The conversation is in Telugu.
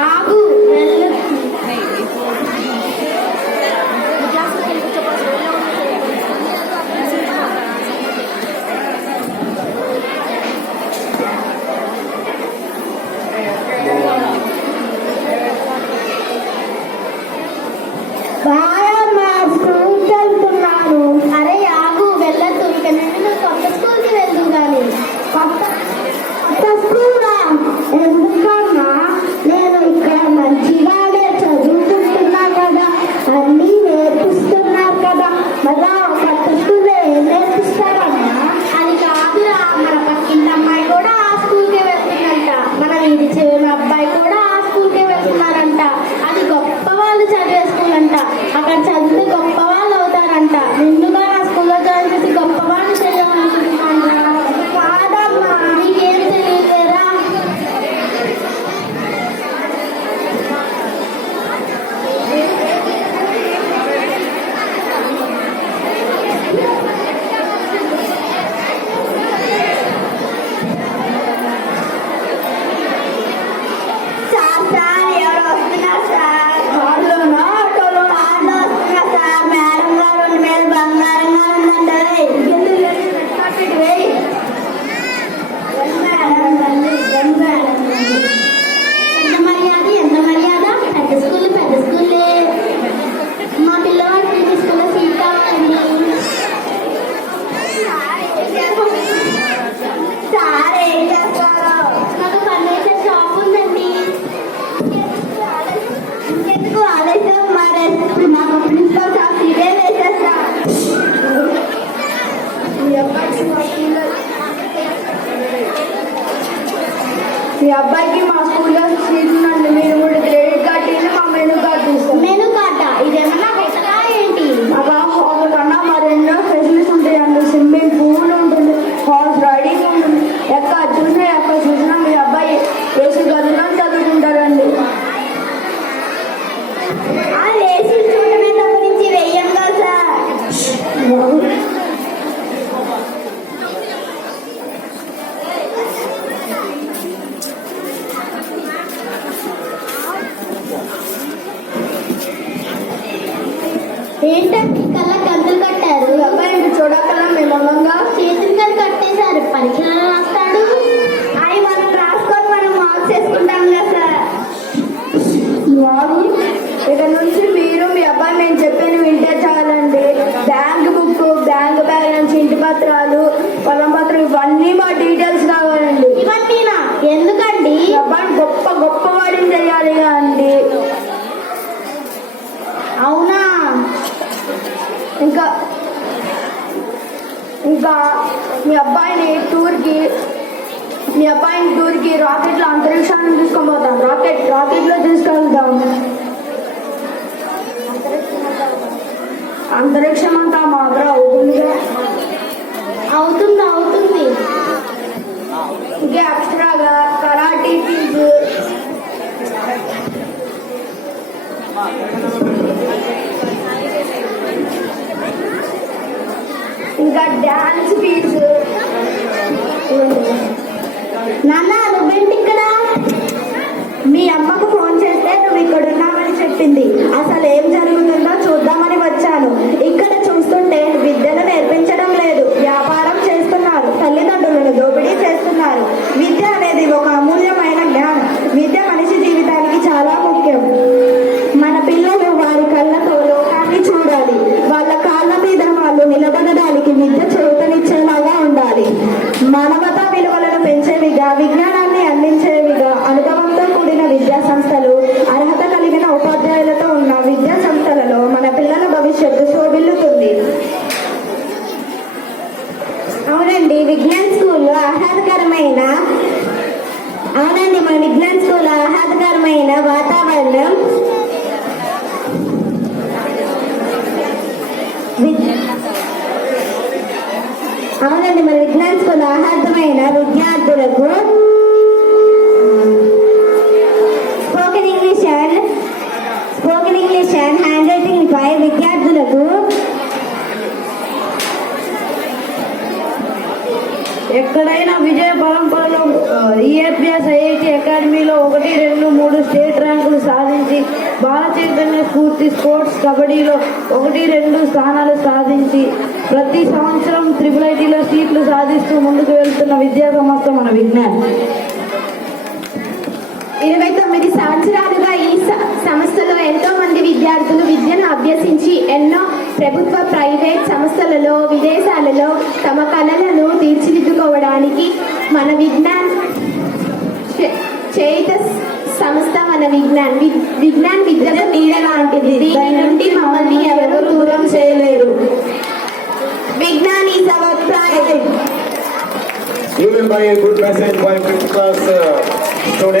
ఆగు అరే ఆగు వెళ్ళొద్దు ఇక నుండి నువ్వు కొత్త స్కూల్కి వెళ్దు కానీ కొత్త స్కూలా? ఎందుకన్నా? నేను ఇక్కడ మంచిగానే చదువుకుంటున్నా కదా, అన్నీ నేర్పిస్తున్నారు కదా, మళ్ళా కొత్త స్కూల్లో ఏం నేర్పిస్తారన్నా? అది కాదురా, మన పక్కింటి అమ్మాయి కూడా ఆ స్కూల్కే వెళ్తుందంట, మన వీధి చివరి అబ్బాయి కూడా ఆ స్కూల్కే వెళ్తున్నారంట. అది గొప్ప వాళ్ళు చదివే స్కూల్ అంట, అక్కడ చదివితే గొప్ప వాళ్ళు అవుతారంట. నిన్నుగా నా స్కూల్లో జాయిన్ చేసి గొప్ప వాళ్ళు చేయాలనుకుంటున్నాను. కాదమ్మా, నీకేం తెలియలేరా? సార్ సార్ ఎవరు వస్తున్నారు సార్? కార్లోనా ఆటోలోనా? కార్లో వస్తున్నారు సార్. మేడం గారు ఉన్న మీద బంగారంగా ఉందండి. ఎంత మర్యాద ఎంత మర్యాద, పెద్ద స్కూల్లే. మా పిల్లవాడు ప్రతి స్కూల్లో సీట్ కావాలండి. సార్ ఏం చేస్తారు? నాకు ఫర్నిచర్ షాప్ ఉందండి. ఇంకెందుకు ఆలస్యం? మరి ఇప్పుడు మాకు ప్రిన్సిపల్ సార్ సీటే వేసేస్తా. మీ అబ్బాయికి మా స్కూల్లో సీట్ ఉందండి. మీరు కూడా క్రెడిట్ కార్డు ఇచ్చి మా మెనూ కార్డు తీసుకోండి. మెనూ కార్డా? ఇదేమన్నా కొత్తగా ఏంటి? మాకు హాల్ కన్నా మరెన్నో ఫెసిలిటీస్ ఉంటాయండి. స్విమ్మింగ్ పూల్ ఉంటుంది, హార్స్ రైడింగ్ ఉంటుంది. ఎక్కడ చూసినా మీ అబ్బాయి ఏసీ గదిలో చదువుకుంటారండి. ఆ ఏసీ చూడమే తప్పించి వెయ్యం కదా సార్. ఏంటంటే కళ్ళ గంతులు కట్టారు. మీ అబ్బాయి చూడకల్లా మేము ఉన్నాగా. చేతులు కళ్ళు కట్టేశారు. పరీక్షలు రాస్తాడు. అవి మనం రాసుకొని మనం మార్క్స్ వేసుకుంటాం కదా సార్. ఇక నుంచి మీరు మీ అబ్బాయి మేము చెప్పిన వింటే చాలండి. బ్యాంక్ బుక్, బ్యాంక్ బ్యాలెన్స్, ఇంటి పత్రాలు, పొలం పత్రం ఇవన్నీ మా డీటెయిల్స్ కావాలండి. ఇవన్నీనా? ఎందుకండి? మీ అబ్బాయిని గొప్ప వాడిని చేయాలి అండి. అవునా? ఇంకా మీ అబ్బాయిని టూర్కి రాకెట్లో అంతరిక్షాన్ని తీసుకొని పోతాం. రాకెట్లో తీసుకెళ్తాం. అంతరిక్షం అంతా మాత్రం అవుతుందిగా. అవుతుంది. ఇంకా ఎక్స్ట్రాగా కరాటీ ఫీజు, ఇంకా డాన్స్ ఫీజు. నాన్న నువ్వేంటి ఇక్కడ? మీ అమ్మకు ఫోన్ చేస్తే నువ్వు ఇక్కడ ఉన్నావని చెప్పింది. అసలు ఏం జరుగుతుందో చూద్దామని వచ్చాను. ఇక్కడ చూస్తుంటే విద్యను నేర్పించడం లేదు, వ్యాపారం చేస్తున్నారు, తల్లిదండ్రులను దోపిడీ చేస్తున్నారు. విద్య అనేది ఒక అమూల్యమైన జ్ఞానం. విద్య మనిషి జీవితానికి చాలా ముఖ్యం. మన పిల్లలు వారి కళ్ళతో లోకాన్ని చూడాలి. వాళ్ళ కాళ్ళ మీద వాళ్ళు నిలబడడానికి విద్య చేతనిచ్చేలాగా ఉండాలి. మానవతా విలువలను పెంచేవిగా, విజ్ఞానాన్ని అందించేవిగా, అనుభవంతో కూడిన విద్యా సంస్థలు, అర్హత కలిగిన ఉపాధ్యాయులతో ఉన్న విద్యా సంస్థలు బాల చైతన్య స్ఫూర్తి స్పోర్ట్స్ కబడ్డీలో 1-2 స్థానాలు సాధించి ప్రతి సంవత్సరం IIITలో సీట్లు సాధిస్తూ ముందుకు వెళ్తున్న విద్యా సంస్థ మన విజ్ఞాన్. 29 సంవత్సరాలుగా ఈ సంస్థలో ఎంతో మంది విద్యార్థులు విద్యను అభ్యసించి ఎన్నో ప్రభుత్వ ప్రైవేట్ సంస్థలలో విదేశాలలో తమ కళలను తీర్చిదిద్దుకోవడానికి మన విజ్ఞాన్ చేయుత సంస్థ మన విజ్ఞాన్ విద్యకు నీడ లాంటిది. దీని నుండి మమ్మల్ని ఎవరు దూరం చేయలేరు. Vignan is our pride. You will buy a good message by 5th class student.